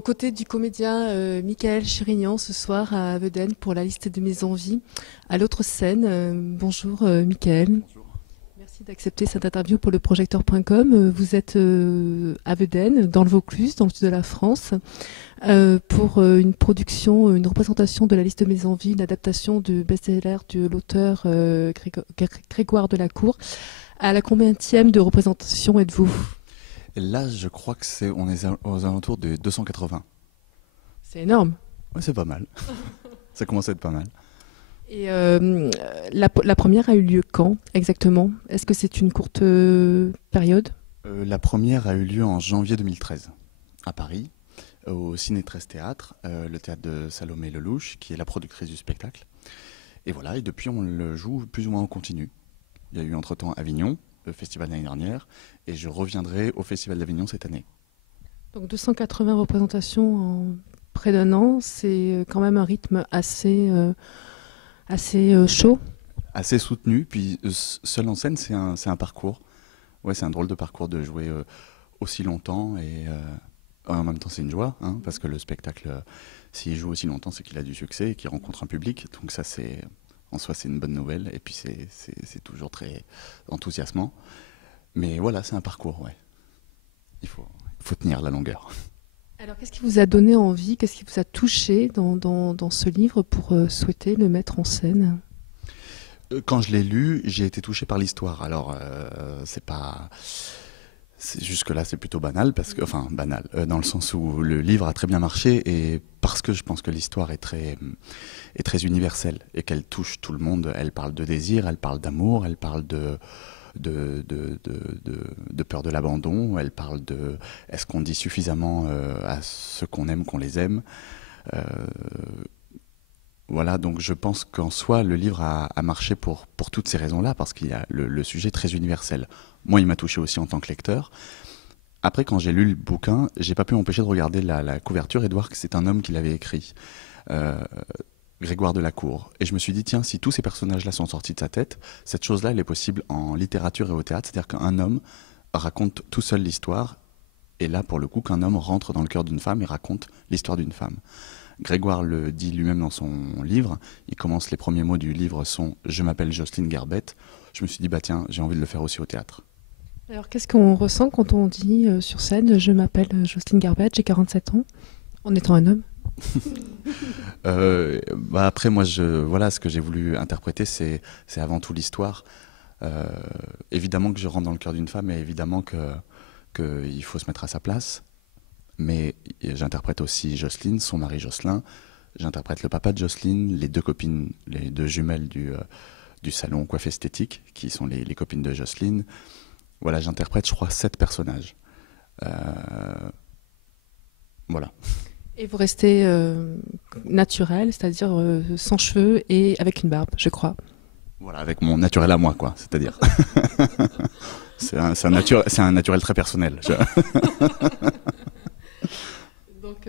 aux côtés du comédien Michael Chérignan ce soir à Aveden pour la liste de mes envies. À l'autre scène, bonjour Michael. Merci d'accepter cette interview pour le projecteur.com. Vous êtes à Aveden, dans le Vaucluse, dans le sud de la France, pour une production, une représentation de la liste de mes envies, une adaptation du best-seller de l'auteur Grégoire Delacour. À la combienième de représentation êtes-vous ? Là, je crois que on est aux alentours de 280. C'est énorme. Ouais, c'est pas mal. Ça commence à être pas mal. Et la première a eu lieu quand exactement ? Est-ce que c'est une courte période ? La première a eu lieu en janvier 2013 à Paris, au Ciné 13 Théâtre, le théâtre de Salomé Lelouch, qui est la productrice du spectacle. Et voilà, et depuis on le joue plus ou moins en continu. Il y a eu entre-temps Avignon, le festival l'année dernière, et je reviendrai au festival d'Avignon cette année. Donc 280 représentations en près d'un an, c'est quand même un rythme assez chaud. Assez soutenu, puis seul en scène, c'est un parcours. Ouais, c'est un drôle de parcours de jouer aussi longtemps, et en même temps c'est une joie, hein, parce que le spectacle, s'il joue aussi longtemps, c'est qu'il a du succès et qu'il rencontre un public, donc ça c'est... En soi, c'est une bonne nouvelle, et puis c'est toujours très enthousiasmant. Mais voilà, c'est un parcours, ouais. Il faut tenir la longueur. Alors, qu'est-ce qui vous a donné envie, qu'est-ce qui vous a touché dans ce livre pour souhaiter le mettre en scène ? Quand je l'ai lu, j'ai été touché par l'histoire. Alors, jusque-là, c'est plutôt banal, enfin banal, dans le sens où le livre a très bien marché, et parce que je pense que l'histoire est très universelle et qu'elle touche tout le monde. Elle parle de désir, elle parle d'amour, elle parle de peur de l'abandon, elle parle de est-ce qu'on dit suffisamment à ceux qu'on aime qu'on les aime. Voilà, donc je pense qu'en soi, le livre a marché pour toutes ces raisons-là, parce qu'il y a le sujet très universel. Moi, il m'a touché aussi en tant que lecteur. Après, quand j'ai lu le bouquin, j'ai pas pu m'empêcher de regarder la couverture et de voir que c'est un homme qui l'avait écrit, Grégoire Delacour. Et je me suis dit, tiens, si tous ces personnages-là sont sortis de sa tête, cette chose-là, elle est possible en littérature et au théâtre. C'est-à-dire qu'un homme raconte tout seul l'histoire, et là, pour le coup, qu'un homme rentre dans le cœur d'une femme et raconte l'histoire d'une femme. Grégoire le dit lui-même dans son livre. Il commence, les premiers mots du livre sont « Je m'appelle Jocelyne Garbett ». Je me suis dit, bah tiens, j'ai envie de le faire aussi au théâtre. Alors, qu'est-ce qu'on ressent quand on dit sur scène « Je m'appelle Jocelyne Garbett, j'ai 47 ans », en étant un homme ? Après, moi, voilà, ce que j'ai voulu interpréter, c'est avant tout l'histoire. Évidemment que je rentre dans le cœur d'une femme, et évidemment qu'il faut se mettre à sa place. Mais j'interprète aussi Jocelyne, son mari Jocelyn. J'interprète le papa de Jocelyne, les deux copines, les deux jumelles du salon Coiffe Esthétique, qui sont les copines de Jocelyne. Voilà, j'interprète, je crois, 7 personnages. Voilà. Et vous restez naturel, c'est-à-dire sans cheveux et avec une barbe, je crois. Voilà, avec mon naturel à moi, quoi, c'est-à-dire. c'est un naturel très personnel. Donc,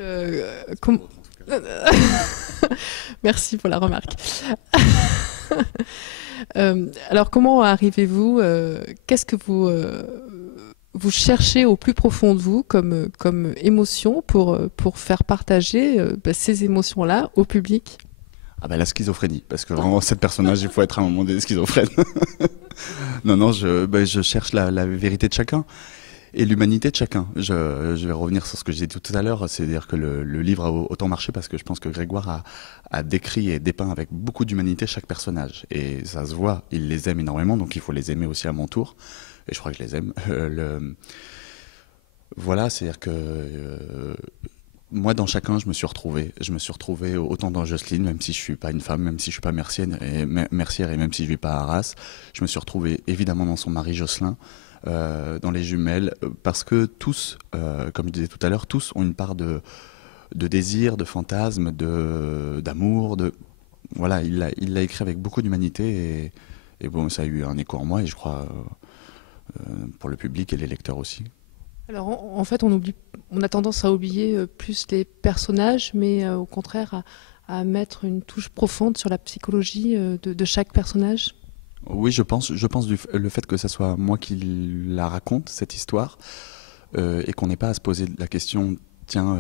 merci pour la remarque. Alors, comment arrivez-vous qu'est-ce que vous cherchez au plus profond de vous comme émotion pour faire partager ces émotions-là au public ? Ah ben la schizophrénie, parce que vraiment, 7 personnages, il faut être à un moment donné schizophrène. Non, je cherche la vérité de chacun. Et l'humanité de chacun. Je vais revenir sur ce que j'ai dit tout à l'heure, c'est-à-dire que le livre a autant marché parce que je pense que Grégoire a décrit et dépeint avec beaucoup d'humanité chaque personnage. Et ça se voit, il les aime énormément, donc il faut les aimer aussi à mon tour. Et je crois que je les aime. Voilà, c'est-à-dire que moi, dans chacun, je me suis retrouvé. Je me suis retrouvé autant dans Jocelyne, même si je suis pas une femme, même si je suis pas mercière, et même si je vis pas à Arras. Je me suis retrouvé évidemment dans son mari Jocelyn. Dans les jumelles, parce que tous, comme je disais tout à l'heure, tous ont une part de désir, de fantasme, d'amour. Voilà, il l'a écrit avec beaucoup d'humanité, et bon, ça a eu un écho en moi, et je crois pour le public et les lecteurs aussi. Alors en fait, on a tendance à oublier plus les personnages, mais au contraire à mettre une touche profonde sur la psychologie de chaque personnage. Oui, je pense le fait que ce soit moi qui la raconte, cette histoire, et qu'on n'ait pas à se poser la question tiens,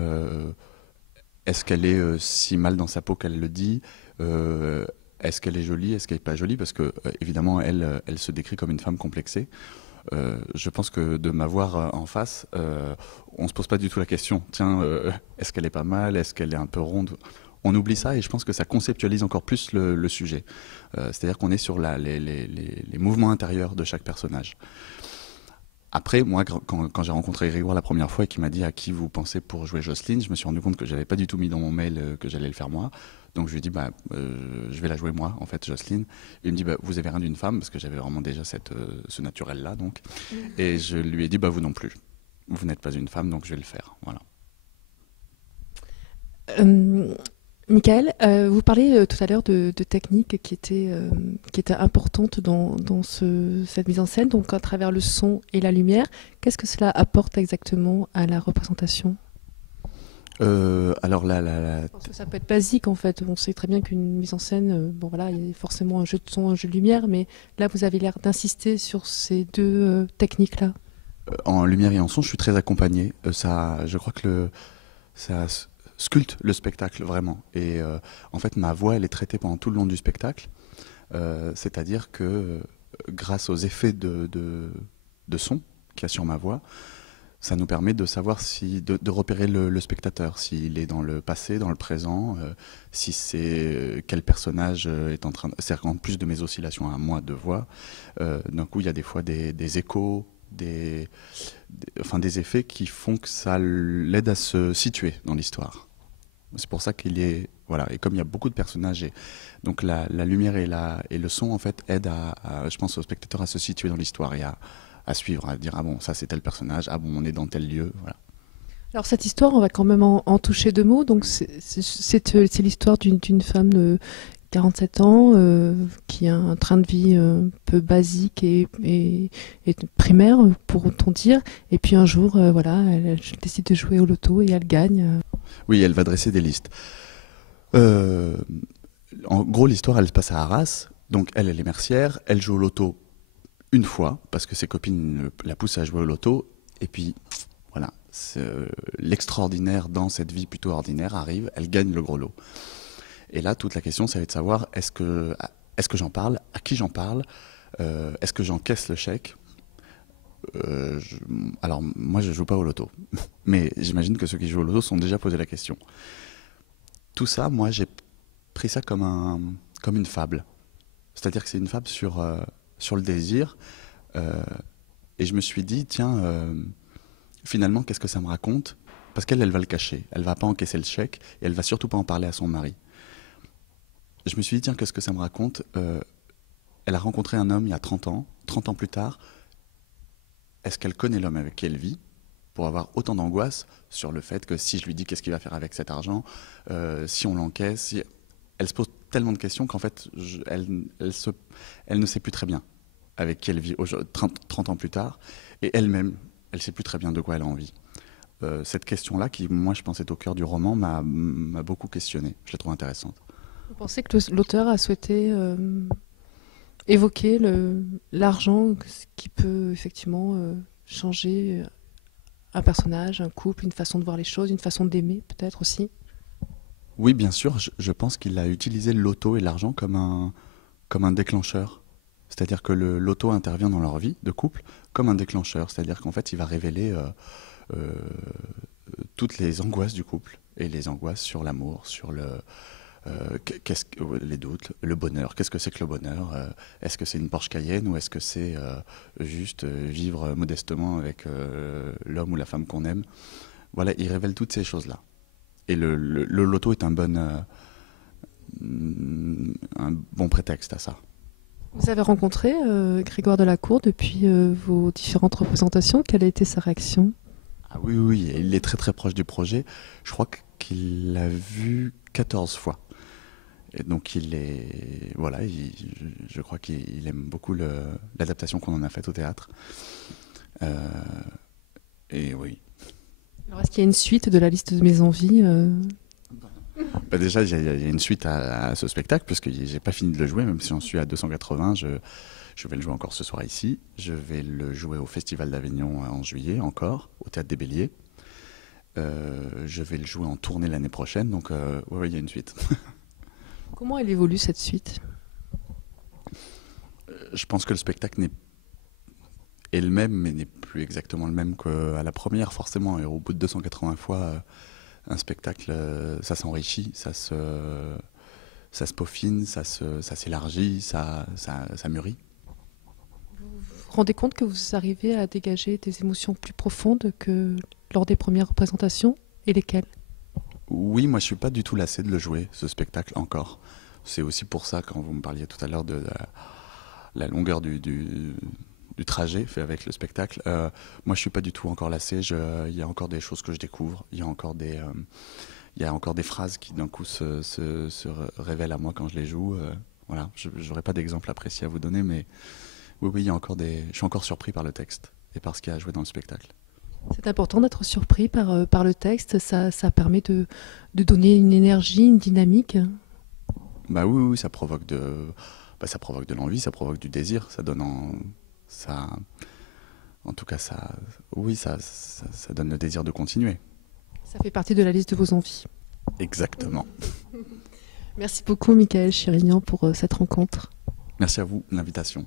est-ce qu'elle est si mal dans sa peau qu'elle le dit? Est-ce qu'elle est jolie? Est-ce qu'elle n'est pas jolie? Parce que, évidemment, elle se décrit comme une femme complexée. Je pense que de m'avoir en face, on ne se pose pas du tout la question. Tiens, est-ce qu'elle est pas mal? Est-ce qu'elle est un peu ronde? On oublie ça et je pense que ça conceptualise encore plus le sujet. C'est-à-dire qu'on est sur les mouvements intérieurs de chaque personnage. Après, moi, quand j'ai rencontré Grégoire la première fois et qu'il m'a dit à qui vous pensez pour jouer Jocelyne, je me suis rendu compte que j'avais pas du tout mis dans mon mail que j'allais le faire moi. Donc je lui ai dit, je vais la jouer moi, en fait, Jocelyne. Il me dit, vous avez rien d'une femme, parce que j'avais vraiment déjà ce naturel-là, donc. Et je lui ai dit, vous non plus. Vous n'êtes pas une femme, donc je vais le faire. Voilà. Michael, vous parlez tout à l'heure de techniques qui étaient importantes dans cette mise en scène, donc à travers le son et la lumière. Qu'est-ce que cela apporte exactement à la représentation? Alors Parce que ça peut être basique en fait. On sait très bien qu'une mise en scène, il y a forcément un jeu de son, un jeu de lumière, mais là vous avez l'air d'insister sur ces deux techniques-là. En lumière et en son, je suis très accompagné. Je crois que ça sculpte le spectacle vraiment. Et en fait, ma voix, elle est traitée pendant tout le long du spectacle. C'est-à-dire que grâce aux effets de son qu'il y a sur ma voix, ça nous permet de savoir de repérer le spectateur, s'il est dans le passé, dans le présent, si c'est quel personnage est en train de... C'est en plus de mes oscillations à moi de voix, d'un coup il y a des fois des échos, des effets qui font que ça l'aide à se situer dans l'histoire. C'est pour ça qu'il est... Voilà, et comme il y a beaucoup de personnages, donc la lumière et le son en fait aident je pense au spectateur à se situer dans l'histoire et à suivre, à dire ah bon ça c'est tel personnage, ah bon on est dans tel lieu, voilà. Alors cette histoire, on va quand même en toucher deux mots. Donc c'est l'histoire d'une femme de 47 ans qui a un train de vie un peu basique et primaire, pourrait-on dire. Et puis un jour, elle décide de jouer au loto et elle gagne. Oui, elle va dresser des listes. En gros, l'histoire, elle se passe à Arras. Donc elle est mercière, elle joue au loto une fois, parce que ses copines la poussent à jouer au loto, et puis voilà, l'extraordinaire dans cette vie plutôt ordinaire arrive, elle gagne le gros lot. Et là, toute la question, ça va être de savoir, est-ce que j'en parle, à qui j'en parle, est-ce que j'encaisse le chèque? Alors, moi, je joue pas au loto, mais j'imagine que ceux qui jouent au loto se sont déjà posé la question. Tout ça, moi, j'ai pris ça comme une fable. C'est-à-dire que c'est une fable sur le désir, et je me suis dit tiens, finalement qu'est-ce que ça me raconte, parce qu'elle va le cacher, elle va pas encaisser le chèque et elle va surtout pas en parler à son mari. Je me suis dit tiens, qu'est-ce que ça me raconte, elle a rencontré un homme il y a 30 ans plus tard, est-ce qu'elle connaît l'homme avec qui elle vit pour avoir autant d'angoisse sur le fait que si je lui dis qu'est-ce qu'il va faire avec cet argent, si on l'encaisse, elle se pose tellement de questions qu'en fait elle ne sait plus très bien avec qui elle vit 30 ans plus tard, et elle-même, elle ne sait plus très bien de quoi elle a envie. Cette question-là, qui moi je pense est au cœur du roman, m'a beaucoup questionné, je la trouve intéressante. Vous pensez que l'auteur a souhaité évoquer l'argent qui peut effectivement changer un personnage, un couple, une façon de voir les choses, une façon d'aimer peut-être aussi? Oui, bien sûr, je pense qu'il a utilisé le loto et l'argent comme un déclencheur. C'est-à-dire que le loto intervient dans leur vie de couple comme un déclencheur. C'est-à-dire qu'en fait, il va révéler toutes les angoisses du couple et les angoisses sur l'amour, sur les doutes, le bonheur. Qu'est-ce que c'est que le bonheur? Est-ce que c'est une Porsche Cayenne ou est-ce que c'est juste vivre modestement avec l'homme ou la femme qu'on aime? Voilà, il révèle toutes ces choses-là. Et le loto est un bon prétexte à ça. Vous avez rencontré Grégoire Delacour depuis vos différentes représentations. Quelle a été sa réaction? Ah oui, il est très très proche du projet. Je crois qu'il l'a vu 14 fois. Et donc je crois qu'il aime beaucoup l'adaptation qu'on en a faite au théâtre. Et oui. Alors est-ce qu'il y a une suite de la liste de mes envies Déjà, il y a une suite à ce spectacle, puisque j'ai pas fini de le jouer, même si j'en suis à 280. Je vais le jouer encore ce soir ici. Je vais le jouer au Festival d'Avignon en juillet, encore, au Théâtre des Béliers. Je vais le jouer en tournée l'année prochaine, donc ouais, il y a une suite. Comment elle évolue cette suite? Je pense que le spectacle est le même, mais n'est plus exactement le même qu'à la première, forcément. Et au bout de 280 fois, un spectacle, ça s'enrichit, ça se peaufine, ça s'élargit, ça mûrit. Vous vous rendez compte que vous arrivez à dégager des émotions plus profondes que lors des premières représentations? Et lesquelles? Oui, moi je suis pas du tout lassé de le jouer, ce spectacle, encore. C'est aussi pour ça, quand vous me parliez tout à l'heure de la longueur du trajet fait avec le spectacle, moi je suis pas du tout encore lassé. Il y a encore des choses que je découvre, il y a encore des phrases qui d'un coup se révèlent à moi quand je les joue. Voilà, je n'aurai pas d'exemple précis à vous donner, mais oui, il y a encore je suis encore surpris par le texte et par ce qu'il y a à jouer dans le spectacle. C'est important d'être surpris par le texte, ça permet de donner une énergie, une dynamique. Bah oui, ça provoque ça provoque de l'envie, ça provoque du désir, ça donne en tout cas, oui, ça donne le désir de continuer. Ça fait partie de la liste de vos envies. Exactement. Merci beaucoup, Michael Chirignan, pour cette rencontre. Merci à vous de l'invitation.